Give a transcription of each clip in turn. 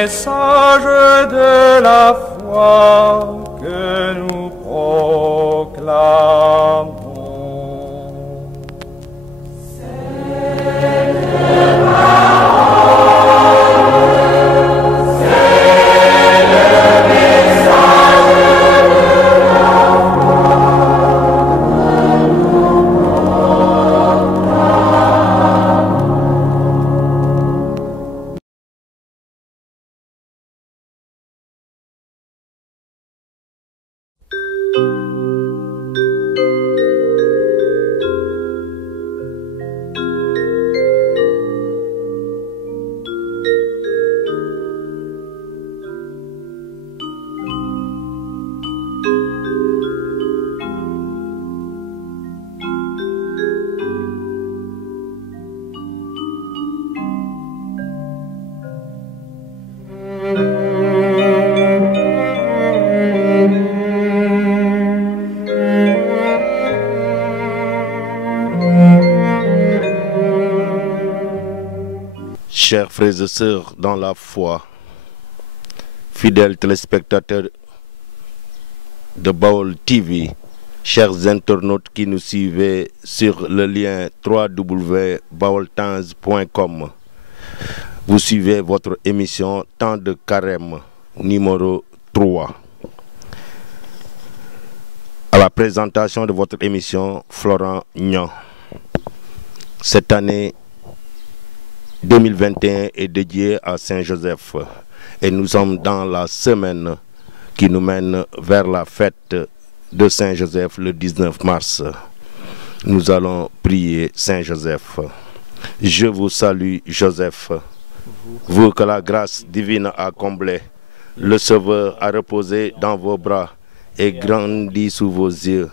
message de la foi que nous proclamons. Chers frères et sœurs dans la foi, fidèles téléspectateurs de Baol TV, chers internautes qui nous suivez sur le lien www.baoltimes.com, vous suivez votre émission Temps de Carême numéro 3. À la présentation de votre émission, Florent Nyan. Cette année 2021 est dédié à Saint-Joseph et nous sommes dans la semaine qui nous mène vers la fête de Saint-Joseph le 19 mars. Nous allons prier Saint-Joseph. Je vous salue, Joseph, vous que la grâce divine a comblé, le Sauveur a reposé dans vos bras et grandi sous vos yeux.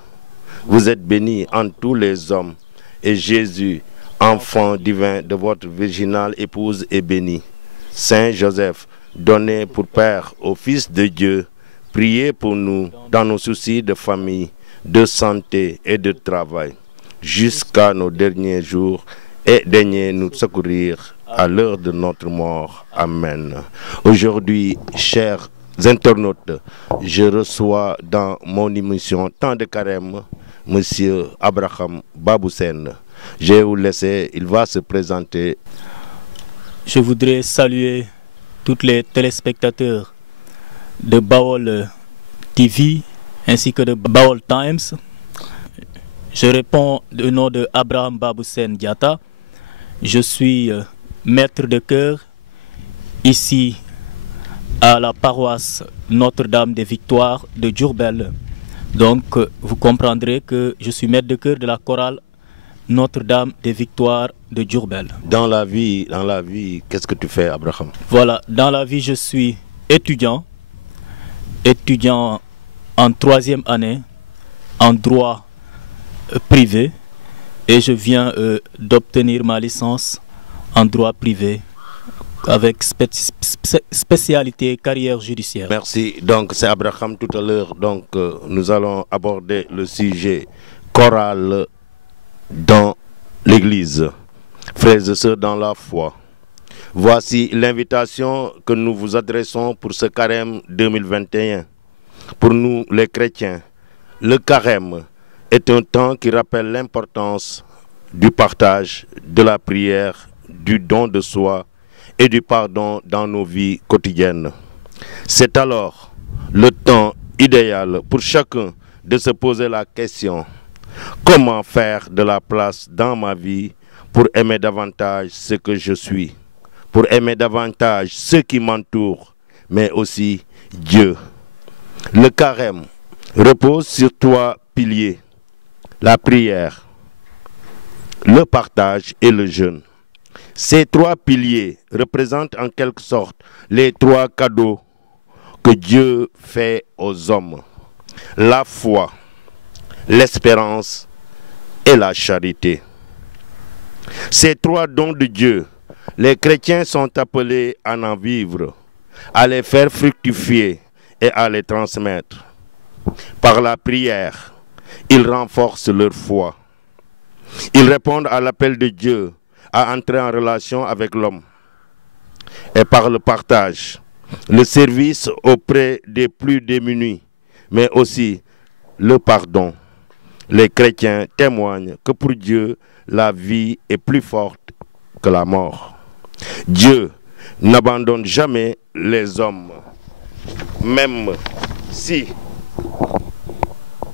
Vous êtes béni entre tous les hommes et Jésus, enfant divin de votre virginale épouse, est béni. Saint Joseph, donné pour Père au Fils de Dieu, priez pour nous dans nos soucis de famille, de santé et de travail, jusqu'à nos derniers jours, et daignez nous secourir à l'heure de notre mort. Amen. Aujourd'hui, chers internautes, je reçois dans mon émission Temps de Carême Monsieur Abraham Baboussen. Je vais vous laisser, il va se présenter. Je voudrais saluer tous les téléspectateurs de Baol TV ainsi que de Baol Times. Je réponds au nom de Abraham Baboussen Diatta. Je suis maître de chœur ici à la paroisse Notre-Dame des Victoires de Diourbel. Donc vous comprendrez que je suis maître de chœur de la chorale Notre-Dame des Victoires de Diourbel. Dans la vie, qu'est-ce que tu fais, Abraham? Voilà, dans la vie, je suis étudiant en 3e année en droit privé et je viens d'obtenir ma licence en droit privé avec spécialité carrière judiciaire. Merci. Donc c'est Abraham tout à l'heure. Donc nous allons aborder le sujet chorale dans l'église. Frères et sœurs dans la foi, voici l'invitation que nous vous adressons pour ce carême 2021. Pour nous les chrétiens, le carême est un temps qui rappelle l'importance du partage, de la prière, du don de soi et du pardon dans nos vies quotidiennes. C'est alors le temps idéal pour chacun de se poser la question: comment faire de la place dans ma vie pour aimer davantage ce que je suis, pour aimer davantage ceux qui m'entourent, mais aussi Dieu. Le carême repose sur 3 piliers: la prière, le partage et le jeûne. Ces 3 piliers représentent en quelque sorte les 3 cadeaux que Dieu fait aux hommes: la foi, l'espérance et la charité. Ces 3 dons de Dieu, les chrétiens sont appelés à en vivre, à les faire fructifier et à les transmettre. Par la prière, ils renforcent leur foi. Ils répondent à l'appel de Dieu à entrer en relation avec l'homme. Et par le partage, le service auprès des plus démunis, mais aussi le pardon. Les chrétiens témoignent que pour Dieu, la vie est plus forte que la mort. Dieu n'abandonne jamais les hommes, même si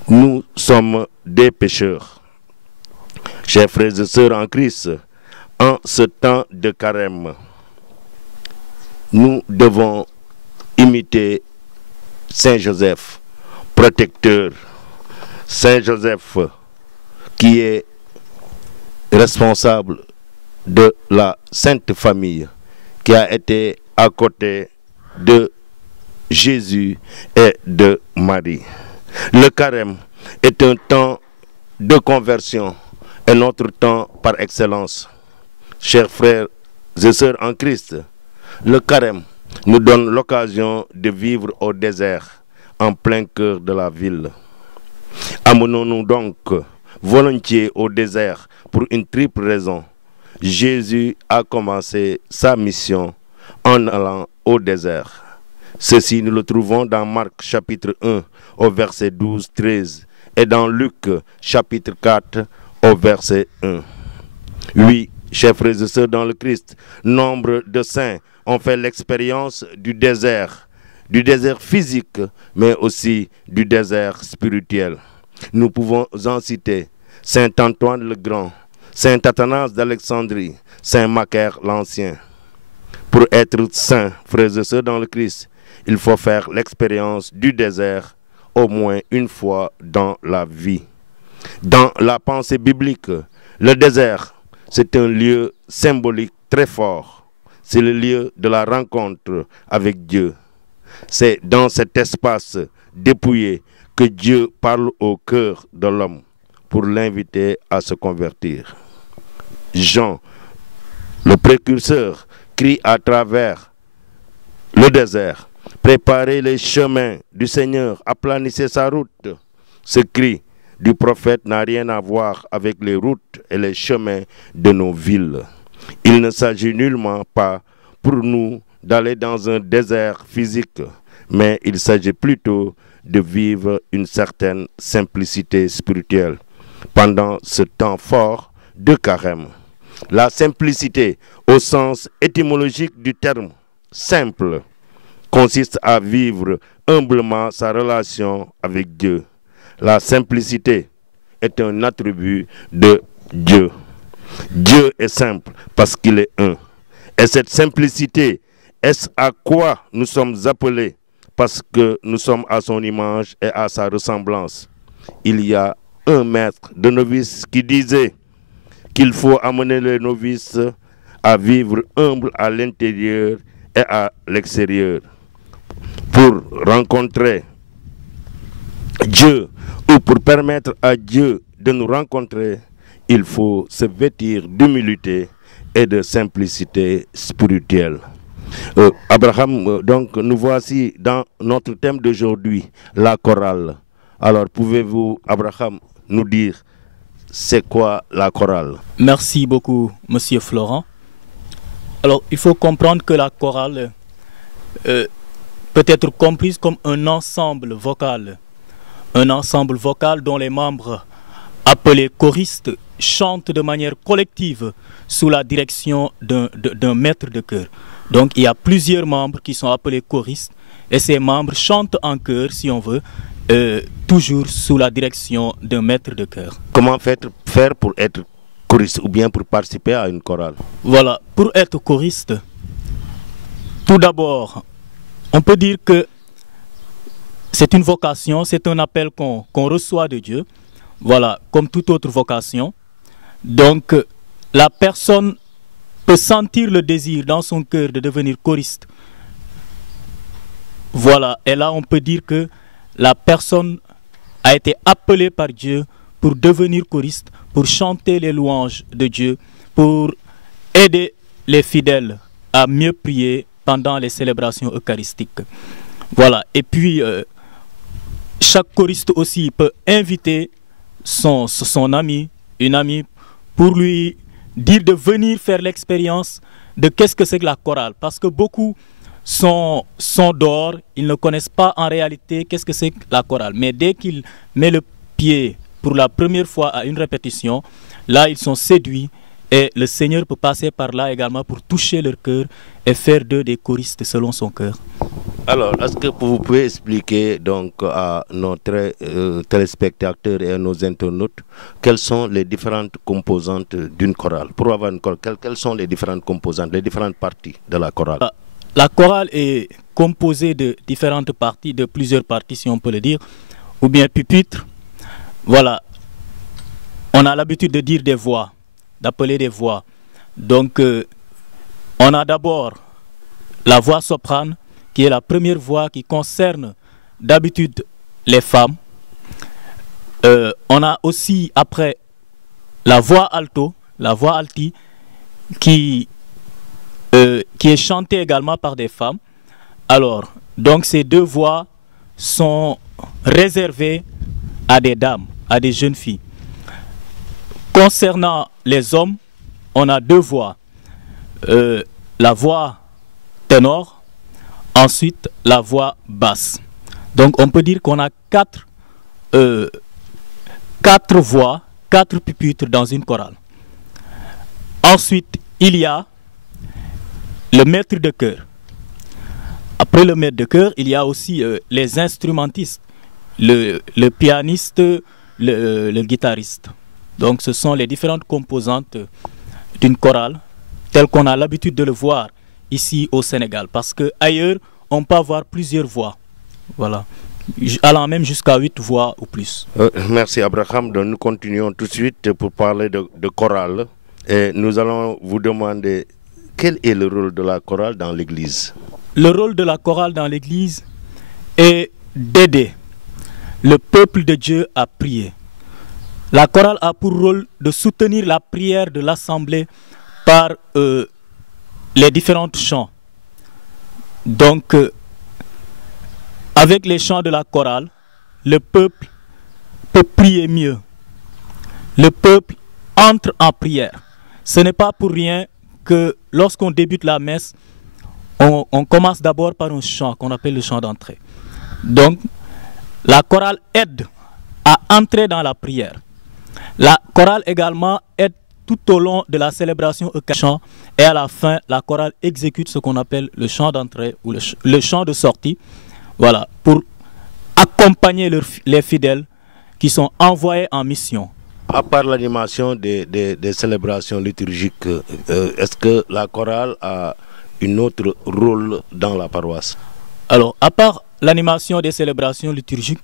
nous sommes des pécheurs. Chers frères et sœurs en Christ, en ce temps de carême, nous devons imiter Saint Joseph, protecteur. Saint Joseph qui est responsable de la Sainte Famille, qui a été à côté de Jésus et de Marie. Le carême est un temps de conversion et notre temps par excellence. Chers frères et sœurs en Christ, le carême nous donne l'occasion de vivre au désert, en plein cœur de la ville. Amenons-nous donc volontiers au désert pour une triple raison. Jésus a commencé sa mission en allant au désert. Ceci, nous le trouvons dans Marc chapitre 1 au verset 12-13 et dans Luc chapitre 4 au verset 1. Oui, chers frères et sœurs dans le Christ, nombre de saints ont fait l'expérience du désert physique, mais aussi du désert spirituel. Nous pouvons en citer Saint Antoine le Grand, Saint Athanase d'Alexandrie, Saint Macaire l'Ancien. Pour être saint, frères et sœurs dans le Christ, il faut faire l'expérience du désert au moins une fois dans la vie. Dans la pensée biblique, le désert, c'est un lieu symbolique très fort. C'est le lieu de la rencontre avec Dieu. C'est dans cet espace dépouillé que Dieu parle au cœur de l'homme pour l'inviter à se convertir. Jean, le précurseur, crie à travers le désert: préparez les chemins du Seigneur, aplanissez sa route. Ce cri du prophète n'a rien à voir avec les routes et les chemins de nos villes. Il ne s'agit nullement pas pour nous d'aller dans un désert physique, mais il s'agit plutôt de vivre une certaine simplicité spirituelle pendant ce temps fort de carême. La simplicité, au sens étymologique du terme simple, consiste à vivre humblement sa relation avec Dieu. La simplicité est un attribut de Dieu. Dieu est simple parce qu'il est un. Et cette simplicité, est-ce à quoi nous sommes appelés parce que nous sommes à son image et à sa ressemblance? Il y a un maître de novices qui disait qu'il faut amener les novices à vivre humble à l'intérieur et à l'extérieur. Pour rencontrer Dieu ou pour permettre à Dieu de nous rencontrer, il faut se vêtir d'humilité et de simplicité spirituelle. Abraham, donc nous voici dans notre thème d'aujourd'hui, la chorale. Alors pouvez-vous, Abraham, nous dire c'est quoi la chorale? Merci beaucoup, Monsieur Florent. Alors, il faut comprendre que la chorale peut être comprise comme un ensemble vocal dont les membres, appelés choristes, chantent de manière collective sous la direction d'un maître de chœur. Donc, il y a plusieurs membres qui sont appelés choristes et ces membres chantent en chœur, si on veut, toujours sous la direction d'un maître de chœur. Comment faire pour être choriste ou bien pour participer à une chorale? Voilà, pour être choriste, tout d'abord, on peut dire que c'est une vocation, c'est un appel qu'on reçoit de Dieu, voilà, comme toute autre vocation. Donc, la personne peut sentir le désir dans son cœur de devenir choriste. Voilà, et là on peut dire que la personne a été appelée par Dieu pour devenir choriste, pour chanter les louanges de Dieu, pour aider les fidèles à mieux prier pendant les célébrations eucharistiques. Voilà, et puis chaque choriste aussi peut inviter son ami, une amie, pour lui dire de venir faire l'expérience de qu'est-ce que c'est que la chorale. Parce que beaucoup sont dehors, ils ne connaissent pas en réalité qu'est-ce que c'est que la chorale. Mais dès qu'ils mettent le pied pour la première fois à une répétition, là ils sont séduits et le Seigneur peut passer par là également pour toucher leur cœur et faire d'eux des choristes selon son cœur. Alors, est-ce que vous pouvez expliquer donc à nos téléspectateurs et à nos internautes quelles sont les différentes composantes d'une chorale? Pour avoir une chorale, quelles sont les différentes composantes, les différentes parties de la chorale? La chorale est composée de différentes parties, de plusieurs parties si on peut le dire, ou bien pupitres. Voilà, on a l'habitude de dire des voix, d'appeler des voix. Donc, on a d'abord la voix soprane, qui est la première voix qui concerne d'habitude les femmes. On a aussi après la voix alto, la voix alti, qui est chantée également par des femmes. Alors, donc ces deux voix sont réservées à des dames, à des jeunes filles. Concernant les hommes, on a deux voix. La voix ténor, ensuite la voix basse. Donc on peut dire qu'on a quatre voix, quatre pupitres dans une chorale. Ensuite, il y a le maître de chœur. Après le maître de chœur, il y a aussi les instrumentistes, le pianiste, le guitariste. Donc ce sont les différentes composantes d'une chorale, telles qu'on a l'habitude de le voir ici au Sénégal. Parce qu'ailleurs, on peut avoir plusieurs voix. Voilà. Allant même jusqu'à 8 voix ou plus. Merci Abraham. Donc, nous continuons tout de suite pour parler de chorale. Et nous allons vous demander quel est le rôle de la chorale dans l'Église. Le rôle de la chorale dans l'Église est d'aider le peuple de Dieu à prier. La chorale a pour rôle de soutenir la prière de l'Assemblée par les différents chants. Donc, avec les chants de la chorale, le peuple peut prier mieux. Le peuple entre en prière. Ce n'est pas pour rien que lorsqu'on débute la messe, on commence d'abord par un chant qu'on appelle le chant d'entrée. Donc, la chorale aide à entrer dans la prière. La chorale également aide tout au long de la célébration eucharistique et à la fin, la chorale exécute ce qu'on appelle le chant d'entrée ou le chant de sortie. Voilà, pour accompagner les fidèles qui sont envoyés en mission. À part l'animation des célébrations liturgiques, est-ce que la chorale a un autre rôle dans la paroisse? Alors, à part l'animation des célébrations liturgiques,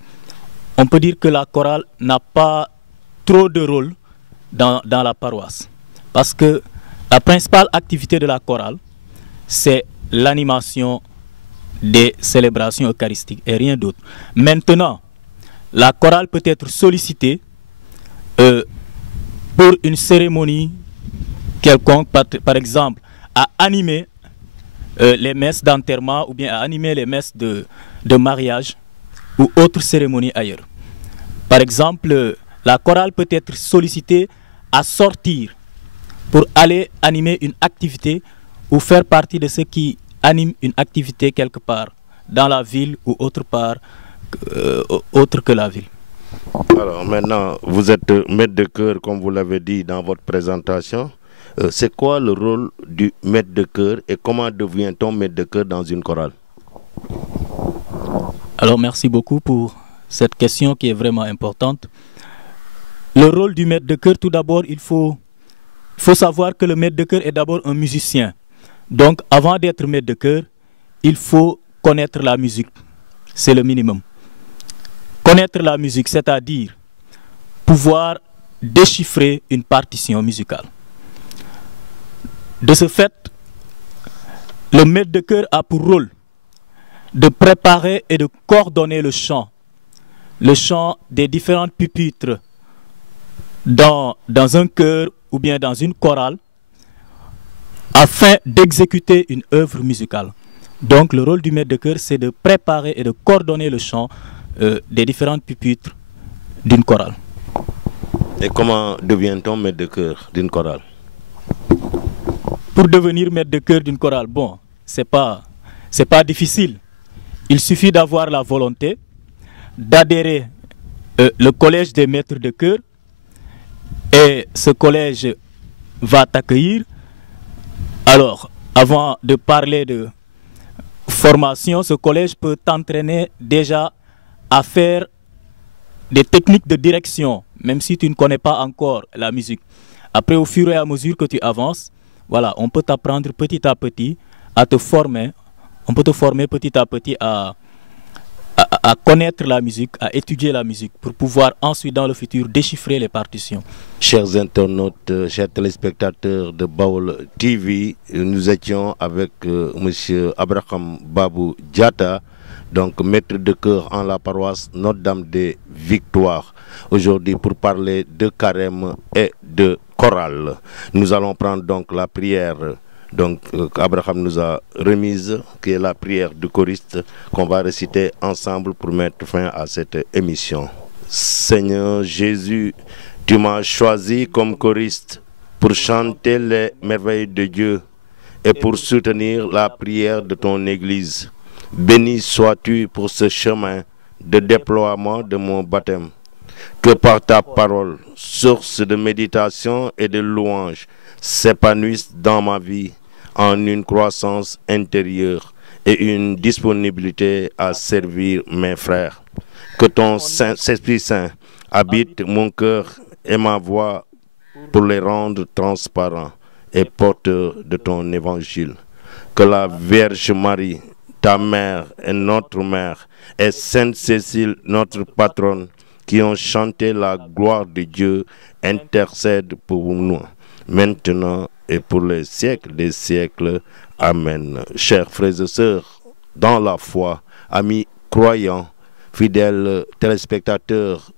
on peut dire que la chorale n'a pas trop de rôle dans la paroisse. Parce que la principale activité de la chorale, c'est l'animation des célébrations eucharistiques et rien d'autre. Maintenant, la chorale peut être sollicitée pour une cérémonie quelconque, par exemple, à animer les messes d'enterrement ou bien à animer les messes de mariage ou autres cérémonies ailleurs. Par exemple, la chorale peut être sollicitée à sortir pour aller animer une activité ou faire partie de ceux qui animent une activité quelque part dans la ville ou autre part autre que la ville. Alors maintenant, vous êtes maître de chœur comme vous l'avez dit dans votre présentation. C'est quoi le rôle du maître de chœur et comment devient-on maître de chœur dans une chorale? Alors merci beaucoup pour cette question qui est vraiment importante. Le rôle du maître de chœur, tout d'abord, il faut savoir que le maître de chœur est d'abord un musicien. Donc avant d'être maître de chœur, il faut connaître la musique. C'est le minimum. Connaître la musique, c'est-à-dire pouvoir déchiffrer une partition musicale. De ce fait, le maître de chœur a pour rôle de préparer et de coordonner le chant des différentes pupitres dans un chœur ou bien dans une chorale afin d'exécuter une œuvre musicale. Donc le rôle du maître de chœur, c'est de préparer et de coordonner le chant des différentes pupitres d'une chorale. Et comment devient-on maître de chœur d'une chorale? Pour devenir maître de chœur d'une chorale, bon, c'est pas c'est pas difficile. Il suffit d'avoir la volonté d'adhérer le collège des maîtres de chœur, et ce collège va t'accueillir. Alors, avant de parler de formation, ce collège peut t'entraîner déjà à faire des techniques de direction, même si tu ne connais pas encore la musique. Après, au fur et à mesure que tu avances, voilà, on peut t'apprendre petit à petit à te former. On peut te former petit à petit à connaître la musique, à étudier la musique, pour pouvoir ensuite dans le futur déchiffrer les partitions. Chers internautes, chers téléspectateurs de Baol TV, nous étions avec M. Abraham Babou Diatta, donc maître de chœur en la paroisse Notre-Dame des Victoires. Aujourd'hui, pour parler de carême et de chorale, nous allons prendre donc la prière. Donc, Abraham nous a remise, qui est la prière du choriste qu'on va réciter ensemble pour mettre fin à cette émission. Seigneur Jésus, tu m'as choisi comme choriste pour chanter les merveilles de Dieu et pour soutenir la prière de ton Église. Béni sois-tu pour ce chemin de déploiement de mon baptême. Que par ta parole, source de méditation et de louange, s'épanouisse dans ma vie en une croissance intérieure et une disponibilité à servir mes frères. Que ton Esprit Saint habite mon cœur et ma voix pour les rendre transparents et porteurs de ton évangile. Que la Vierge Marie, ta mère et notre mère, et Sainte Cécile, notre patronne, qui ont chanté la gloire de Dieu, intercèdent pour nous, maintenant et pour les siècles des siècles. Amen. Chers frères et sœurs, dans la foi, amis croyants, fidèles téléspectateurs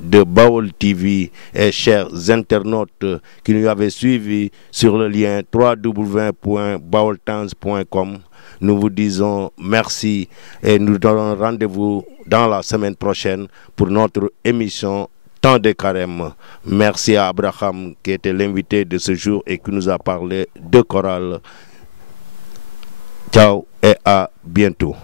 de Baol TV et chers internautes qui nous avaient suivis sur le lien www.baoltimes.com, nous vous disons merci et nous donnons rendez-vous dans la semaine prochaine pour notre émission Temps de carême. Merci à Abraham qui était l'invité de ce jour et qui nous a parlé de chorale. Ciao et à bientôt.